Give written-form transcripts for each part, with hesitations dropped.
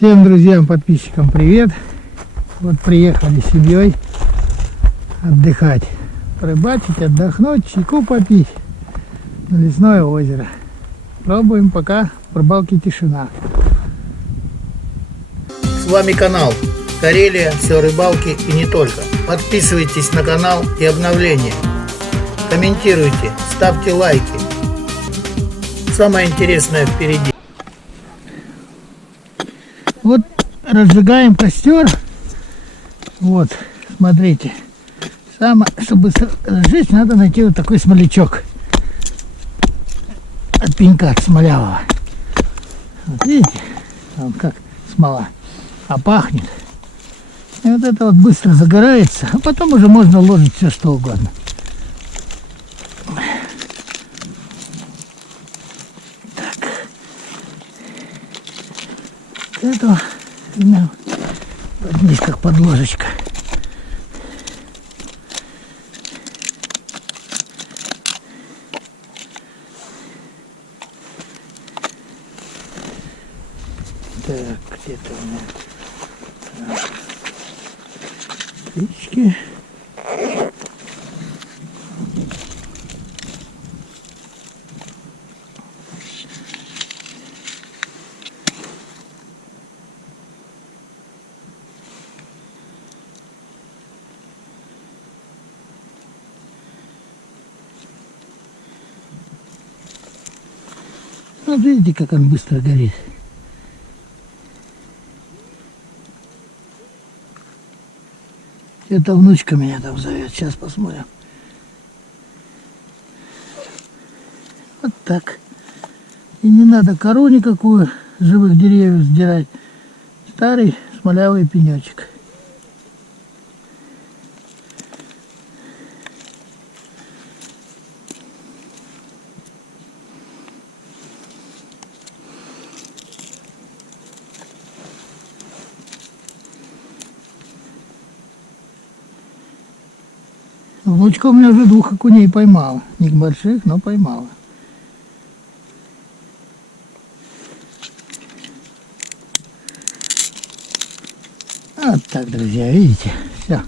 Всем друзьям, подписчикам привет! Вот приехали с семьей отдыхать, порыбачить, отдохнуть, чайку попить на лесное озеро. Пробуем, пока в рыбалке тишина. С вами канал Карелия, все о рыбалке и не только. Подписывайтесь на канал и обновления. Комментируйте, ставьте лайки. Самое интересное впереди. Вот разжигаем костер. Вот, смотрите. Чтобы разжечь, надо найти вот такой смолячок. От пенька, от смолявого. Вот видите, он как смола. А пахнет. И вот это вот быстро загорается. А потом уже можно ложить все что угодно. Так. Это здесь как подложечка. Так, где-то у меня спички. Вот видите, как он быстро горит. Это внучка меня там зовет. Сейчас посмотрим. Вот так. И не надо кору никакую живых деревьев сдирать. Старый смолявый пенечек. Внучка у меня уже 2 окуней поймала. Не больших, но поймала. Вот так, друзья, видите? Все.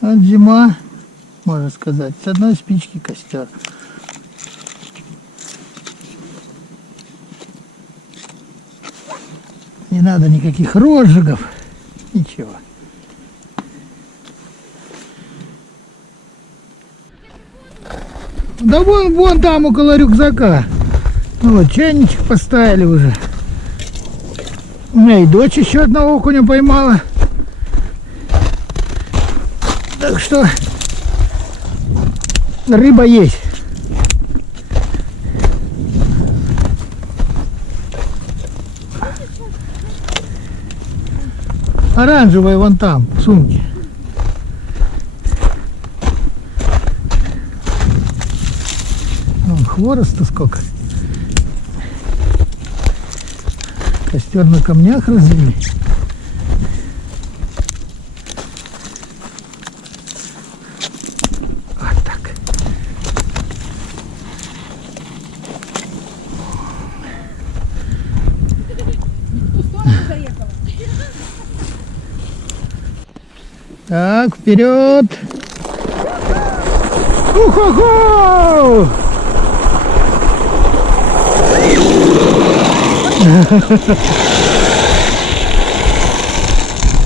Вот зима, можно сказать. С одной спички костер. Не надо никаких розжигов, ничего. Да вон там около рюкзака. Вот, чайничек поставили уже. У меня и дочь еще одного окуня поймала. Так что рыба есть. Оранжевая вон там, в сумке. Вон хвороста сколько. Костер на камнях развели. Вот так. Так, вперед! Уху-ху!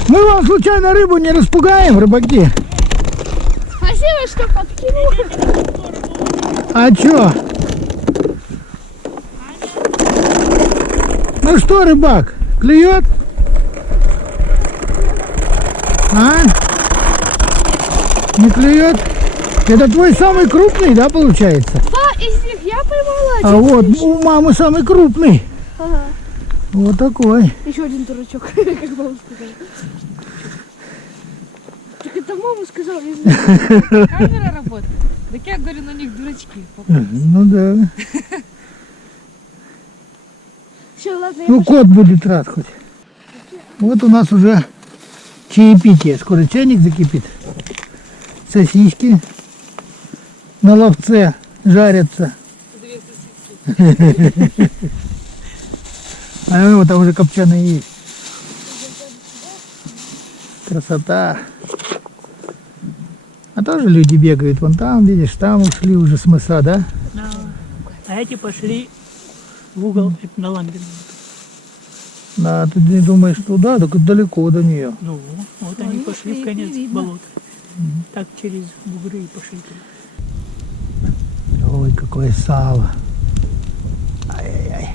Мы вам случайно рыбу не распугаем, рыбаки? Спасибо, что подкинули. А чё? Ну что, рыбак, клюет? А? Не клюет? Это твой самый крупный, да, получается? Да, из них я поймала. А вот у мамы самый крупный. Ага. Вот такой. Еще один дурачок, как мама сказала. Так это мама сказала, я знаю. Камера работает. Так я говорю, на них дурачки. Ну да. Все, ладно, я Ну кот будет рад хоть. Вот у нас уже чаепитие. Скоро чайник закипит. Сосиски на ловце жарятся. А вот там уже копченые есть. Красота. А тоже люди бегают. Вон там, видишь, там ушли уже с мыса, да? Да. А эти пошли в угол на ламбину. Да, ты не думаешь, туда, так далеко до нее. Ну, вот они пошли в конец болота. Так через бугры и пошли туда. Ой, какое сало. Ай-яй-яй.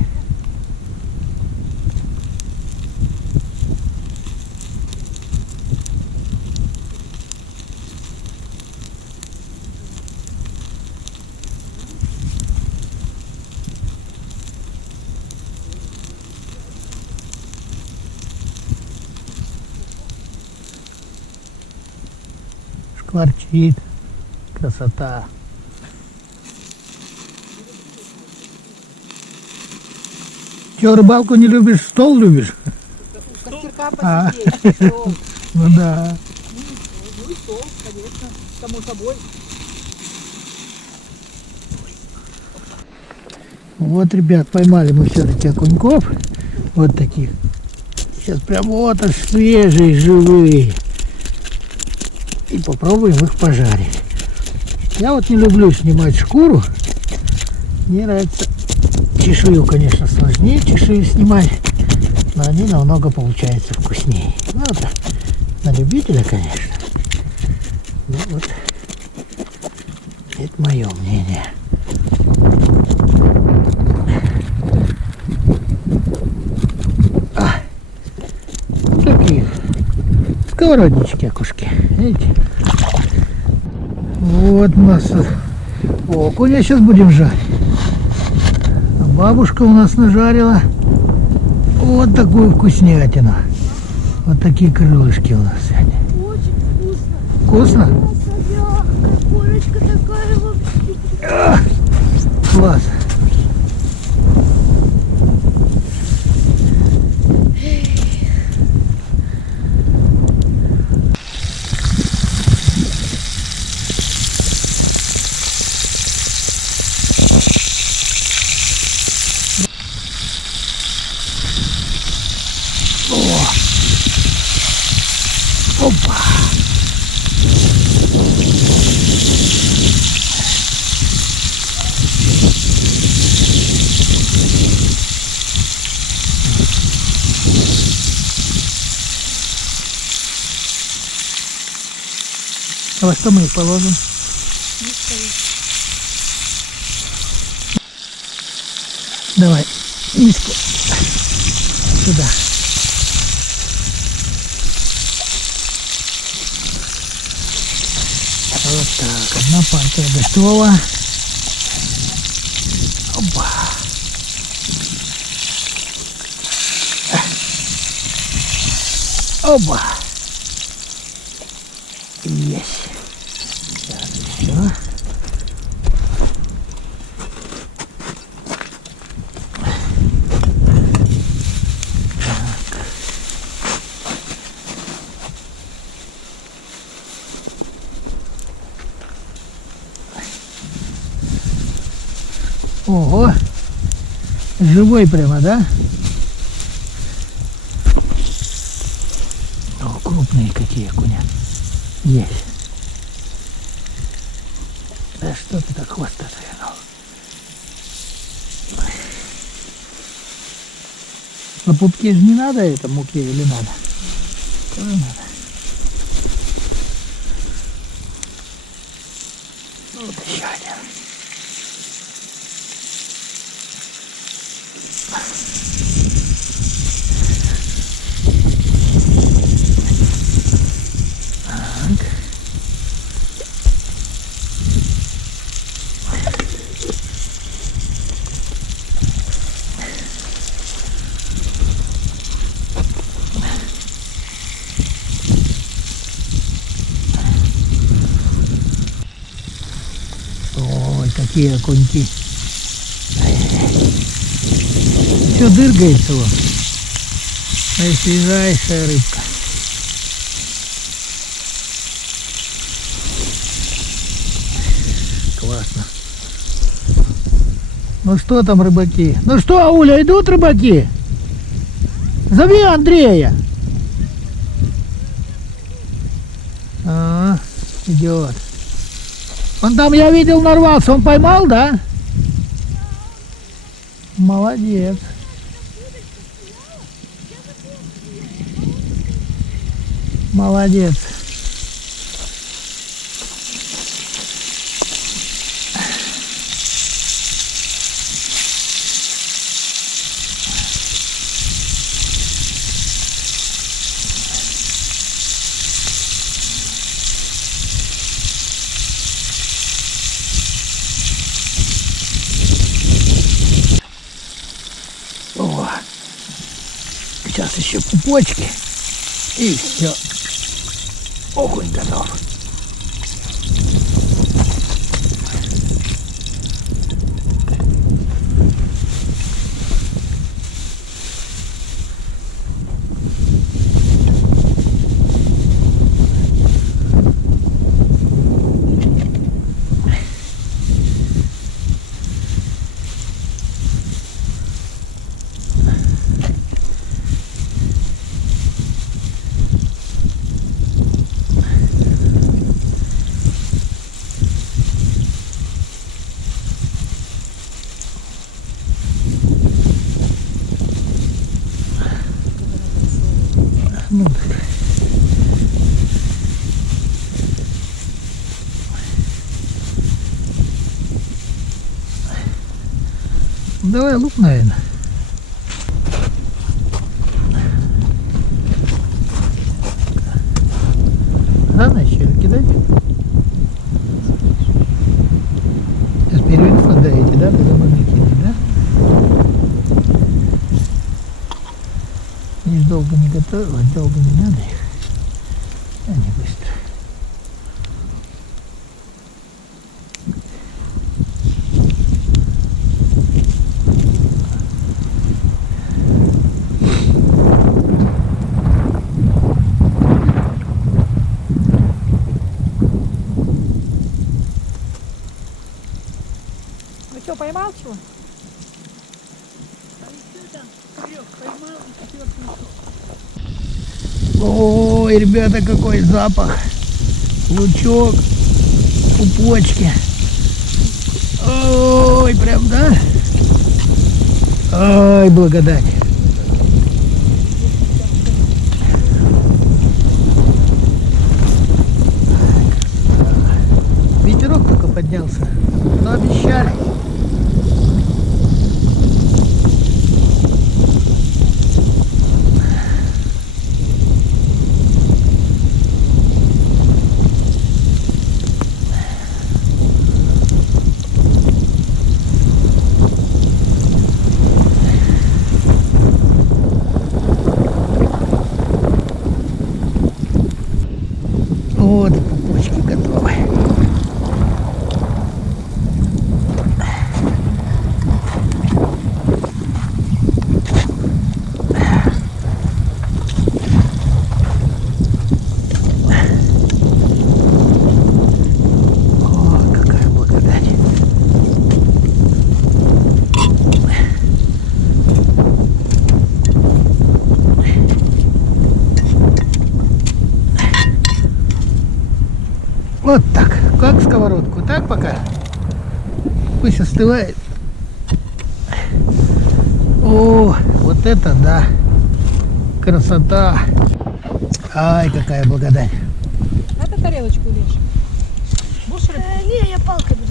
Шкварчит. Красота. Че, рыбалку не любишь, стол любишь? Костерка А. посидеть. Стол. Ну да. Ну и стол, конечно, само собой. Вот, ребят, поймали мы все-таки окуньков. Вот таких. Сейчас прям вот аж свежие, живые. И попробуем их пожарить. Я вот не люблю снимать шкуру. Мне нравится чешую, конечно, сложнее чешую снимать. Но они намного получаются вкуснее. Ну, это на любителя, конечно. Ну вот. Это мое мнение. Вот такие сковороднички, окушки. Видите? Вот у нас окуня сейчас будем жарить. А бабушка у нас нажарила вот такую вкуснятину. Вот такие крылышки у нас сегодня. Очень вкусно. Вкусно? Мягкая, корочка такая вообще. Класс. Опа. А во что мы их положим? Давай, миску сюда. Вот так, одна партия готова. Опа. Опа. Есть. Так, все. Ого, живой прямо, да? О, крупные какие окуня. Есть. Да что ты так хвост отвернул? На пупке же не надо это муки или надо? Тоже надо. Вот еще один. Так. Ой, какие окуньки. Все дыргается вот. Свежайшая рыбка. Классно. Ну что там рыбаки? Ну что, Ауля, идут рыбаки? Зови Андрея. А, идет. Он там, я видел, нарвался. Он поймал, да? Молодец. Молодец. О, сейчас еще пупочки и все. Окунь готов. Ну, так. Давай лук, наверное. Рано еще кидать. Сейчас перевернуть надо эти, да? Тогда можно кинуть, да? Они ж долго не готовились, долго не надо их. Они быстро. Ну что, поймал чего? Ой, ребята, какой запах. Лучок, пупочки. Ой, прям, да? Ой, благодать. Ветерок только поднялся, но обещали. Вот и пупочки готовы. О, какая благодать. Вот так, как сковородку, так пока. Пусть остывает. О, вот это да, красота. Ай, какая благодать. Это тарелочку лишь. Будешь рыбу? Не, я палкой буду.